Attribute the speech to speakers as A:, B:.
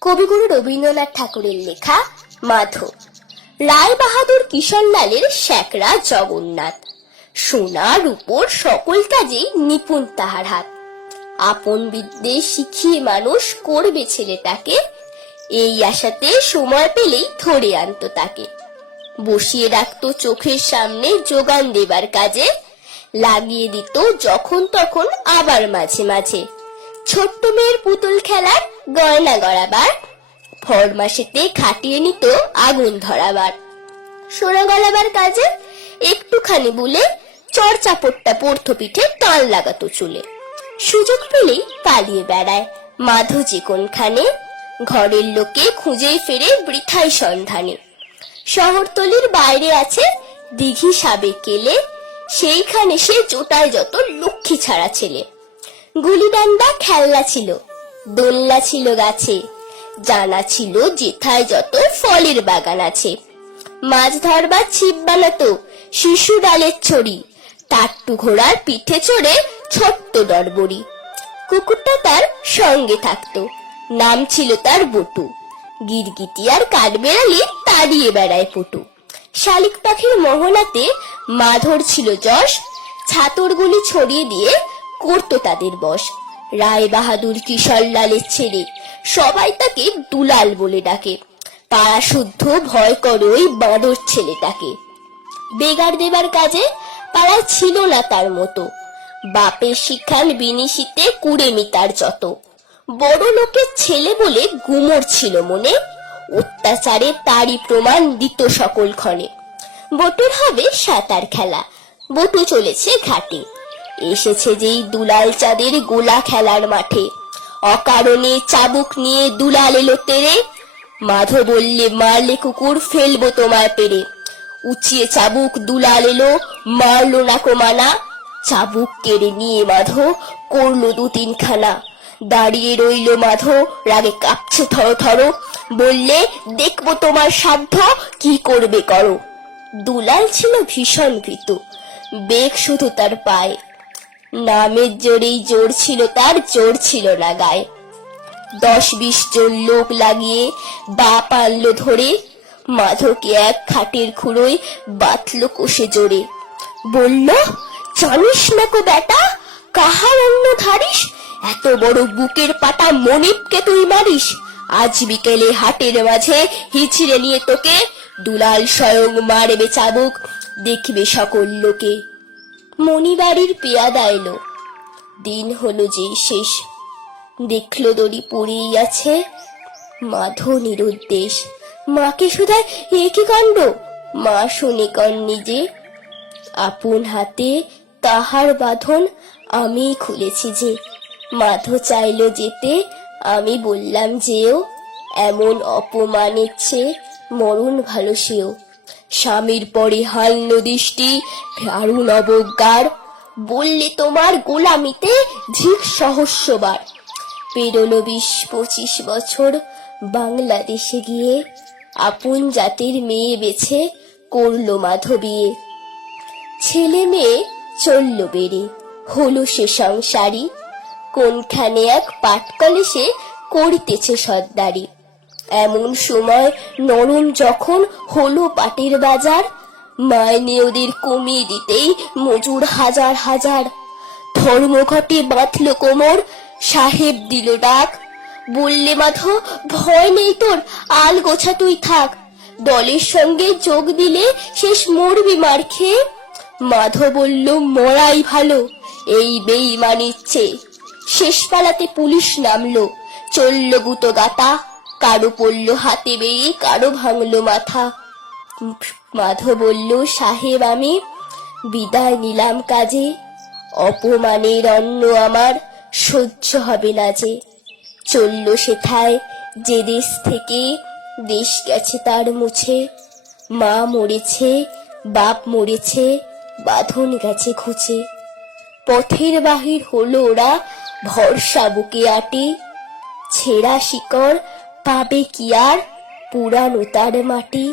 A: কবিগুরু রবীন্দ্রনাথ ঠাকুরের লেখা মাধব রায় বাহাদুর কিশনলালের শ্যাকরা জগন্নাথ। সোনার উপর সকল কাজেই নিপুণ তাহার হাত। আপন বিদ্যে শিখিয়ে মানুষ করবে ছেলেটাকে। এই আশাতে সময় পেলেই ধরে আনতো তাকে। বসিয়ে রাখত চোখের সামনে যোগান দেবার কাজে। লাগিয়ে দিত যখন তখন আবার মাঝে মাঝে। ছোট্ট মেয়ের পুতুল খেলার গয়না গড়াবার। ফরমাসেতে খাটিয়ে নিত আগুন ধরাবার। সোনা গলাবার কাজে একটুখানি বলে চরচাপটটা পড়তো পিঠে টান লাগাতো চুলে। সুযোগ পেলেই পালিয়ে বেড়ায় মাধু যে কোনখানে? ঘরের লোকে খুঁজেই ফেরে বৃথাই সন্ধানে। শহরতলির বাইরে আছে দিঘি সাবে কেলে, সেইখানে সে জোটায় যত লক্ষ্মী ছাড়া ছেলে। গুলি ডান্ডা খেলনা ছিল, দোলনা ছিল গাছে, জানা ছিল যেথায় যত ফলের বাগান আছে। মাছ ধরবার ছিপ বানাতো শিশু ডালের ছড়ি, টাট্টু ঘোড়ার পিঠে চড়ে ছোট্ট ডরবড়ি কুকুরটা তার সঙ্গে থাকতো, নাম ছিল তার বটু। গিরগিটি আর কাঠবেড়ালি তাড়িয়ে বেড়ায় পটু। শালিক পাখির মোহনাতে মাধর ছিল যশ, ছাতরগুলি ছড়িয়ে দিয়ে করতো তাদের বশ। রায় বাহাদুর কিশোর লালের ছেলে, সবাই তাকে দুলাল বলে ডাকে। পাড়া শুদ্ধ ভয় করে ওই বাঁদর ছেলেটাকে। বেগার দেবার কাজে পাড়ায় ছিল না তার মতো। বাপের শিক্ষান বিনিশিতে কুড়েমি তার যত। বড় লোকের ছেলে বলে গুমর ছিল মনে, অত্যাচারে তারই প্রমাণ দিত সকল ক্ষণে। বটুর হবে সাঁতার খেলা, বটু চলেছে ঘাটে। এসেছে যেই দুলাল চাঁদের গোলা খেলার মাঠে। অকারণে চাবুক নিয়ে দুলাল এলো তেরে। মাধো বললে মারলে কুকুর, ফেলব তোমার পেরে। উচিয়ে চাবুক দুলাল এলো, মারলো না কোমানা চাবুক কেড়ে নিয়ে মাধো করল দু তিনখানা। দাঁড়িয়ে রইল মাধো রাগে কাঁপছে থর থর। বললে, দেখব তোমার সাধ্য, কি করবে করো? দুলাল ছিল ভীষণ ভীতু। বেগ শুধু তার পায়ে। নামের জোরেই জোর ছিল, তার জোর ছিল না গায়ে। দশ বিশ জন লোক লাগিয়ে বাপ আনলো ধরে মাধবকে এক খাটের খুঁড়োয় বাতলো কষে জোরে। বলল, জানিস না কো বেটা, কাহার অন্য ধারিস? এত বড় বুকের পাটা মনিপকে তুই মারিস। আজ বিকেলে হাটের মাঝে হিচড়ে নিয়ে তোকে দুলাল স্বয়ং মারবে চাবুক। দেখবে সকল লোকে। মণিবাড়ির পেয়াদা এলো। দিন হলো যে শেষ। দেখল দড়ি পড়েই আছে মাধো নিরুদ্দেশ। মাকে শুধায় এ কি কাণ্ড? মা শুনে কন নিজে। আপন হাতে তাহার বাঁধন আমি খুলেছি যে। মাধো চাইলো যেতে, আমি বললাম যেও। এমন অপমানের চেয়ে মরণ ভালো সেও। স্বামীর পরে হাল্য দৃষ্টি দারুণ অবজ্ঞার, বললে তোমার গোলামিতে ধিক সহস্যবার পেরোলো বিশ পঁচিশ বছর বাংলাদেশে গিয়ে আপন জাতির মেয়ে বেছে করল মাধো বিয়ে ছেলে মেয়ে চলল বেড়ে, হলো সে সংসারী, কোনখানে এক পাট কলেসে করিতেছে সর্দারি এমন সময় নরম যখন হলো পাটের বাজার মাইনে ওদের কমিয়ে দিতেই মজুর হাজার হাজার। ধর্মঘটে বাঁধলো কোমর, সাহেব দিল ডাক। বললে মাধো ভয় নেই তোর, আল গোছা তুই থাক। দলের সঙ্গে যোগ দিলে শেষ মরবি মার খেয়ে। মাধো বলল, মরাই ভালো, এই বেইমানিচ্ছে শেষ পালাতে পুলিশ নামলো, চলল গুতো গাতা কারও পড়ল হাতে বেয়ে, কারও ভাঙলো মাথা। মাধব বলল, সাহেব, আমি বিদায় নিলাম কাজে। অপমানের অন্ন আমার সহ্য হবে না যে। চলল সেথায়, যে দেশ থেকে দেশ গেছে তার মুছে। মা মরেছে, বাপ মরেছে, বাঁধন গেছে খুঁজে। পথের বাহির হলো ওরা ভরসা বুকে আটে। ছেঁড়া শিকড় পাবে কি আর? পুরানো তার মাটি